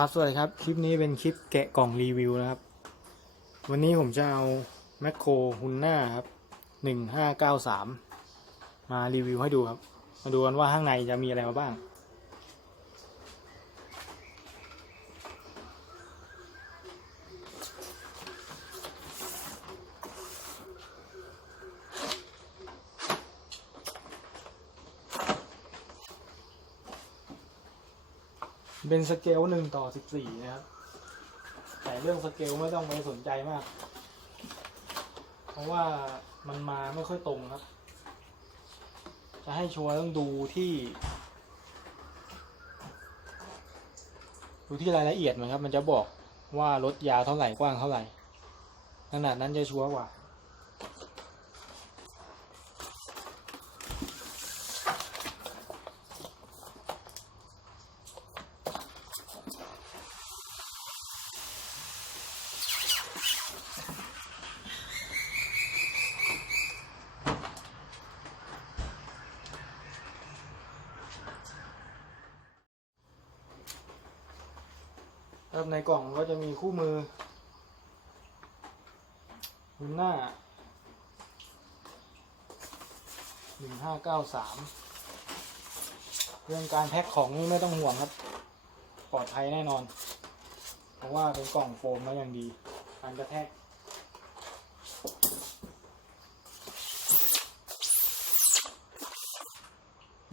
ครับ สวัสดีครับ คลิปนี้เป็นคลิปแกะกล่องรีวิวนะครับ วันนี้ผมจะเอาแมคโครฮุนน่าครับหนึ่งห้าเก้าสามมารีวิวให้ดูครับ มาดูกันว่าข้างในจะมีอะไรมาบ้าง เป็นสเกลหนึ่งต่อสิบสี่นะครับ แต่เรื่องสเกลไม่ต้องไปสนใจมาก เพราะว่ามันมาไม่ค่อยตรงครับ จะให้ชัวร์ต้องดูที่ ดูที่รายละเอียดมันครับ มันจะบอกว่ารถยาวเท่าไหร่กว้างเท่าไหร่ขนาดนั้นจะชัวร์กว่า ครับในกล่องก็จะมีคู่มือหุ่นหน้าหนึ่งห้าเก้าสามเรื่องการแพ็คของนี่ไม่ต้องห่วงครับ ปลอดภัยแน่นอน เพราะว่าเป็นกล่องโฟมมาอย่างดีการกระแทก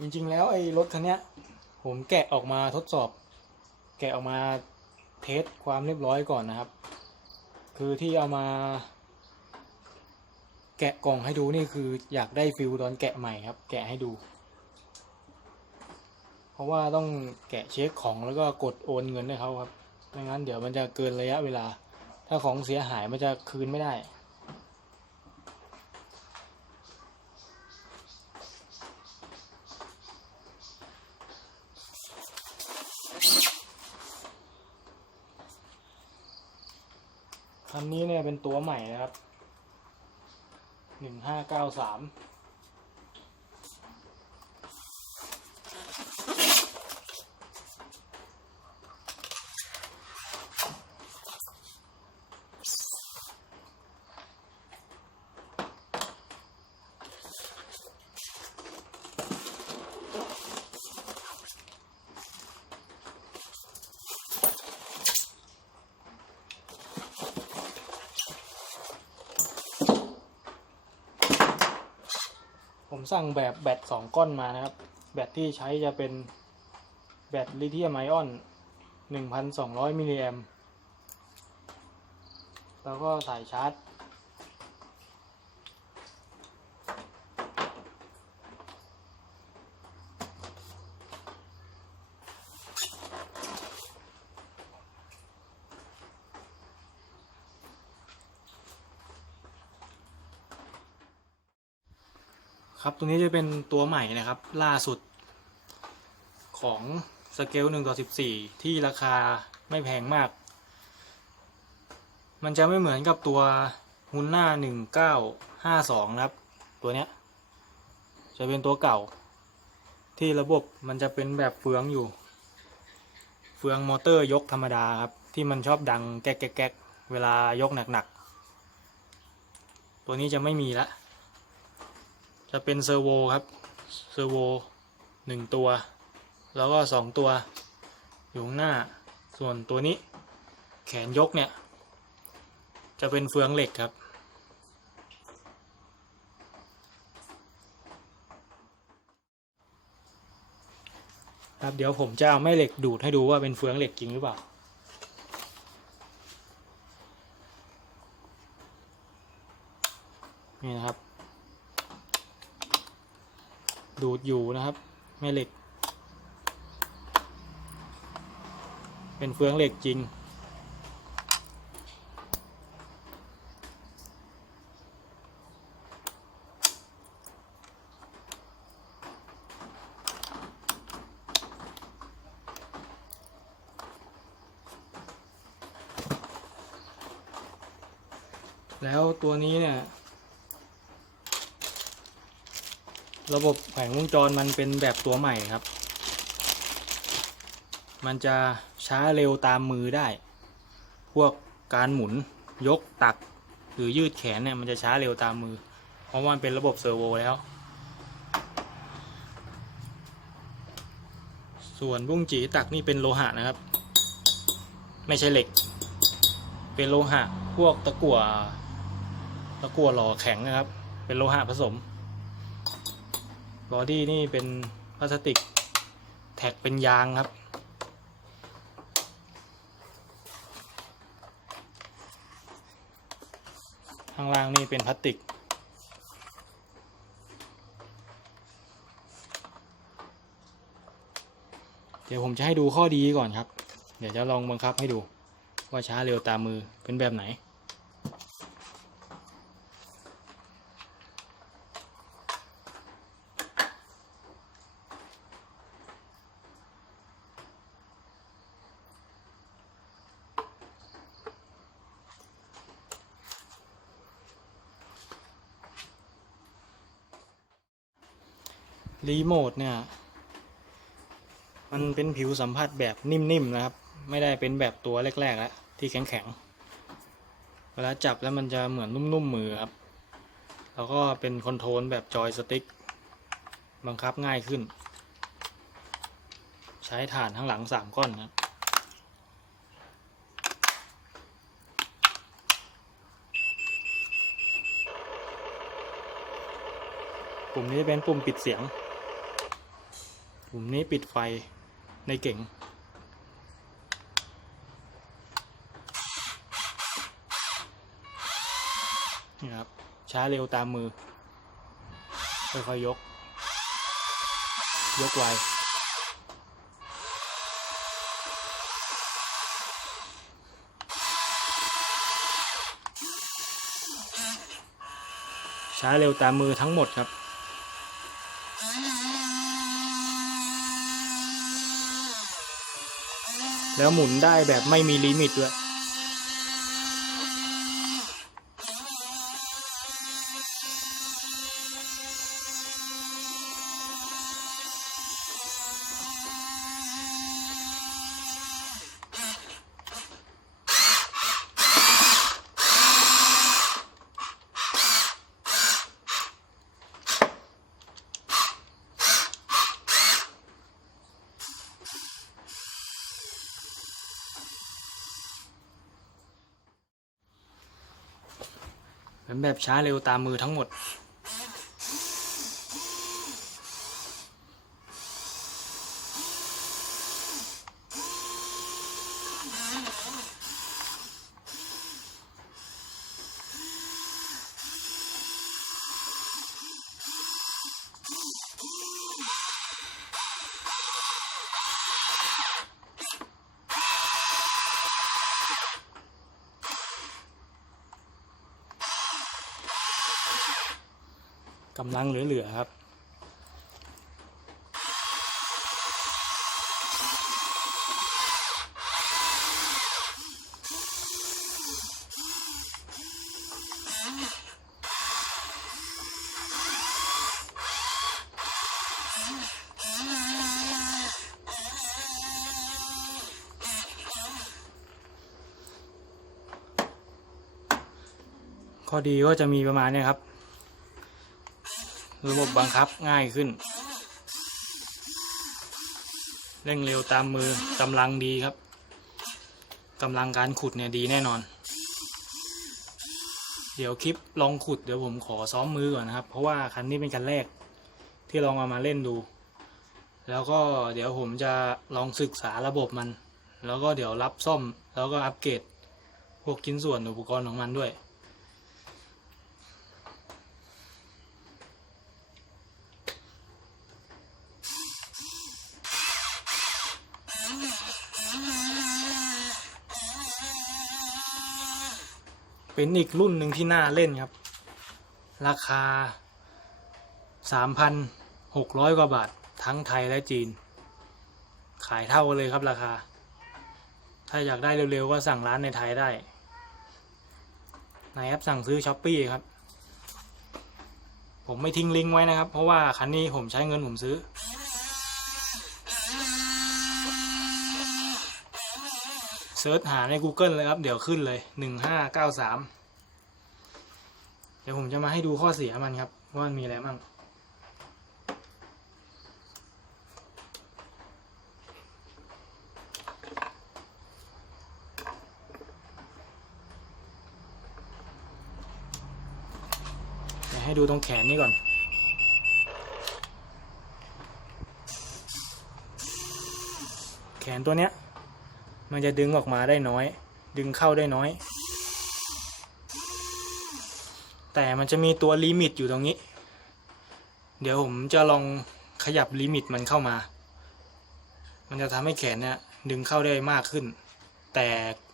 จริงๆแล้วไอ้รถคันเนี้ยผมแกะออกมาทดสอบ แกะออกมา เทสความเรียบร้อยก่อนนะครับ คือที่เอามา แกะกล่องให้ดูนี่คืออยากได้ฟิลตอนแกะใหม่ครับ แกะให้ดู เพราะว่าต้องแกะเช็คของแล้วก็กดโอนเงินให้เขาครับไม่งั้นเดี๋ยวมันจะเกินระยะเวลา ถ้าของเสียหายมันจะคืนไม่ได้ นนี้เนี่ยเป็นตัวใหม่นะครับหนึ่งห้าเก้าสาม สั่งแบบแบตสองก้อนมานะครับ แบตที่ใช้จะเป็นแบตลิเธียมไอออนหนึ่งพันสองร้อยมิลลิแอมแล้วก็สายชาร์จ ตัวนี้จะเป็นตัวใหม่นะครับ ล่าสุด ของสเกล1ต่อ14ที่ราคาไม่แพงมาก มันจะไม่เหมือนกับตัวฮุนหน้า1952นะครับ ตัวเนี้ย จะเป็นตัวเก่า ที่ระบบมันจะเป็นแบบเฟืองอยู่ เฟืองมอเตอร์ยกธรรมดาครับ ที่มันชอบดังแก๊กแก๊กเวลายกหนักๆ ตัวนี้จะไม่มีละ จะเป็นเซอร์โวครับเซอร์โวหนึ่งตัว แล้วก็สองตัว อยู่ข้างหน้า ส่วนตัวนี้แขนยกเนี่ย จะเป็นเฟืองเหล็กครับ ครับเดี๋ยวผมจะเอาแม่เหล็กดูดให้ดูว่าเป็นเฟืองเหล็กจริงหรือเปล่านี่นะครับ ดูดอยู่นะครับแม่เหล็ก เป็นเฟืองเหล็กจริง แล้วตัวนี้เนี่ย ระบบแผงวงจรมันเป็นแบบตัวใหม่ครับ มันจะช้าเร็วตามมือได้ พวกการหมุนยกตัก หรือยืดแขนเนี่ยมันจะช้าเร็วตามมือ เพราะมันเป็นระบบเซอร์โวแล้ว ส่วนบุ้งจีตักนี่เป็นโลหะนะครับ ไม่ใช่เหล็ก เป็นโลหะพวกตะกั่วตะกั่วหล่อแข็งนะครับ เป็นโลหะผสม บอดี้นี่เป็นพลาสติก แท็กเป็นยางครับ ข้างล่างนี่เป็นพลาสติก เดี๋ยวผมจะให้ดูข้อดีก่อนครับ เดี๋ยวจะลองบังคับให้ดูว่าช้าเร็วตามมือเป็นแบบไหน รีโมทเนี่ย มันเป็นผิวสัมผัสแบบนิ่มๆนะครับ ไม่ได้เป็นแบบตัวแรกๆแล้วที่แข็งๆ เวลาจับแล้วมันจะเหมือนนุ่มๆ มือครับ แล้วก็เป็นคอนโทรลแบบจอยสติ๊กบังคับง่ายขึ้น ใช้ฐานทั้งหลังสามก้อนนะปุ่มนี้เป็นปุ่มปิดเสียง ปุ่มนี้ปิดไฟในเก่งนี่ครับ ช้าเร็วตามมือ ค่อยๆยก ยกไวช้าเร็วตามมือทั้งหมดครับ แล้วหมุนได้แบบไม่มีลิมิตด้วย เป็นแบบช้าเร็วตามมือทั้งหมด กำลังเหลือๆครับ ข้อดีก็จะมีประมาณเนี้ยครับ ระบบบังคับง่ายขึ้น เร่งเร็วตามมือกำลังดีครับกำลังการขุดเนี่ยดีแน่นอน เดี๋ยวคลิปลองขุดเดี๋ยวผมขอซ้อมมือก่อนนะครับ เพราะว่าคันนี้เป็นคันแรกที่ลองเอามาเล่นดู แล้วก็เดี๋ยวผมจะลองศึกษาระบบมัน แล้วก็เดี๋ยวรับซ่อมแล้วก็อัปเกรดพวกชิ้นส่วนอุปกรณ์ของมันด้วย เป็นอีกรุ่นหนึ่งที่น่าเล่นครับ ราคา 3,600 กว่าบาททั้งไทยและจีน ขายเท่ากันเลยครับราคา ถ้าอยากได้เร็วๆ ก็สั่งร้านในไทยได้ ในแอปสั่งซื้อช้อปปี้ครับ ผมไม่ทิ้งลิงก์ไว้นะครับ เพราะว่าคันนี้ผมใช้เงินผมซื้อ ซิร์ชหาใน Google เลยครับ เดี๋ยวขึ้นเลยหนึ่งห้าเก้าสามเดี๋ยวผมจะมาให้ดูข้อเสียมันครับ ว่ามันมีอะไรบ้างให้ดูตรงแขนนี่ก่อนแขนตัวเนี้ย มันจะดึงออกมาได้น้อย ดึงเข้าได้น้อย แต่มันจะมีตัวลิมิตอยู่ตรงนี้ เดี๋ยวผมจะลองขยับลิมิตมันเข้ามา มันจะทำให้แขนเนี่ยดึงเข้าได้มากขึ้น แต่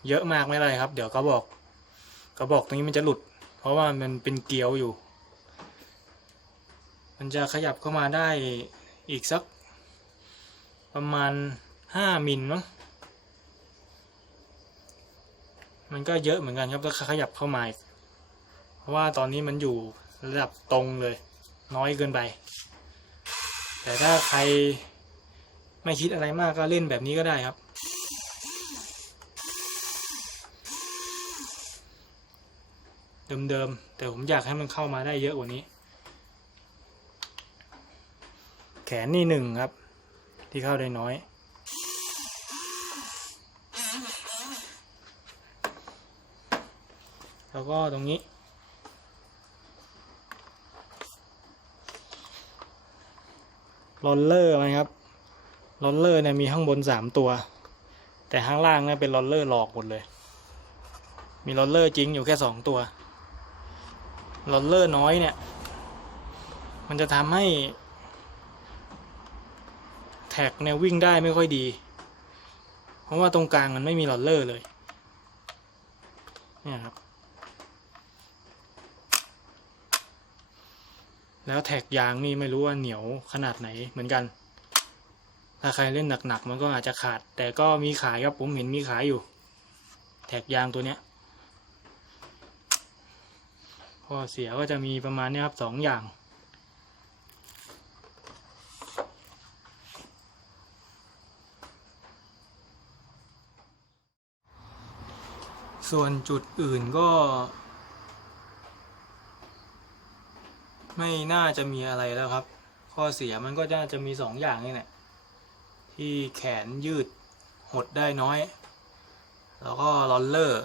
เยอะมากไม่ไรครับ เดี๋ยวก็บอกก็บอกตรงนี้มันจะหลุด เพราะว่ามันเป็นเกลียวอยู่ มันจะขยับเข้ามาได้อีกสัก ประมาณห้ามิลมั้ง มันก็เยอะเหมือนกันครับถ้าขยับเข้ามาเพราะว่าตอนนี้มันอยู่ระดับตรงเลย น้อยเกินไป แต่ถ้าใครไม่คิดอะไรมากก็เล่นแบบนี้ก็ได้ครับ เดิมๆ แต่ผมอยากให้มันเข้ามาได้เยอะกว่านี้ แขนนี่หนึ่งครับ ที่เข้าได้น้อย แล้วก็ตรงนี้ ลอนเลอร์ไหมครับ ลอนเลอร์เนี่ยมีข้างบนสามตัว แต่ข้างล่างเนี่ยเป็นลอนเลอร์หลอกหมดเลย มีลอนเลอร์จริงอยู่แค่สองตัว ลอนเลอร์น้อยเนี่ย มันจะทำให้แท็กเนี่ยวิ่งได้ไม่ค่อยดี เพราะว่าตรงกลางมันไม่มีลอนเลอร์เลย เนี่ยครับ แล้วแท็กยางนี่ไม่รู้ว่าเหนียวขนาดไหนเหมือนกัน ถ้าใครเล่นหนักๆมันก็อาจจะขาด แต่ก็มีขายครับผมเห็นมีขายอยู่ แท็กยางตัวเนี้ยข้อเสียก็จะมีประมาณนี้ครับสองอย่างส่วนจุดอื่นก็ ไม่น่าจะมีอะไรแล้วครับ ข้อเสียมันก็น่าจะมีสองอย่างนี่แหละที่แขนยืดหดได้น้อย แล้วก็ลอนเลอร์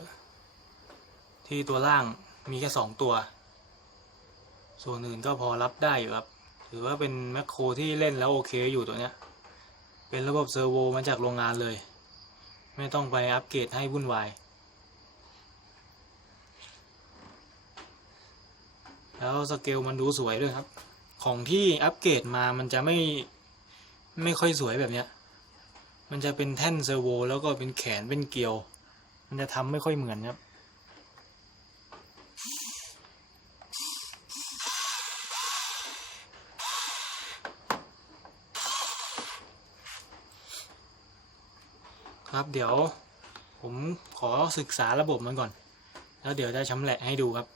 ที่ตัวล่างมีแค่สองตัว ส่วนอื่นก็พอรับได้อยู่ครับ ถือว่าเป็นแมคโครที่เล่นแล้วโอเคอยู่ตัวเนี้ย เป็นระบบเซอร์โวมาจากโรงงานเลย ไม่ต้องไปอัปเกรดให้วุ่นวาย แล้วสเกลมันดูสวยด้วยครับ ของที่อัปเกรดมามันจะไม่ไม่ค่อยสวยแบบเนี้ย มันจะเป็นแท่นเซอร์โวแล้วก็เป็นแขนเป็นเกลียว มันจะทำไม่ค่อยเหมือนครับครับเดี๋ยวผมขอศึกษาระบบมันก่อน แล้วเดี๋ยวจะชำแหละให้ดูครับ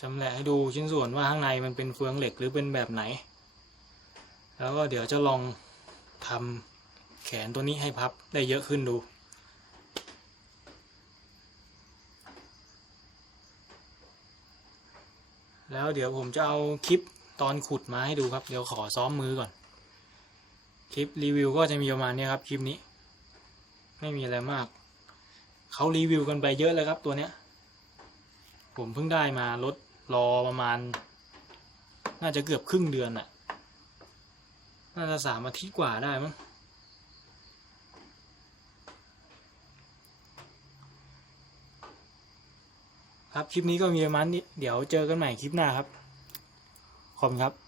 ชำแหละให้ดูชิ้นส่วนว่าข้างในมันเป็นเฟืองเหล็กหรือเป็นแบบไหน แล้วก็เดี๋ยวจะลองทำแขนตัวนี้ให้พับได้เยอะขึ้นดูแล้วเดี๋ยวผมจะเอาคลิปตอนขุดมาให้ดูครับ เดี๋ยวขอซ้อมมือก่อน คลิปรีวิวก็จะมีประมาณนี้ครับคลิปนี้ ไม่มีอะไรมาก เขารีวิวกันไปเยอะเลยครับตัวเนี้ย ผมเพิ่งได้มารถ รอประมาณ น่าจะเกือบครึ่งเดือนอะน่าจะสามอาทิตย์กว่าได้มั้งครับ คลิปนี้ก็มีประมาณนี้ เดี๋ยวเจอกันใหม่คลิปหน้าครับ ขอบคุณครับ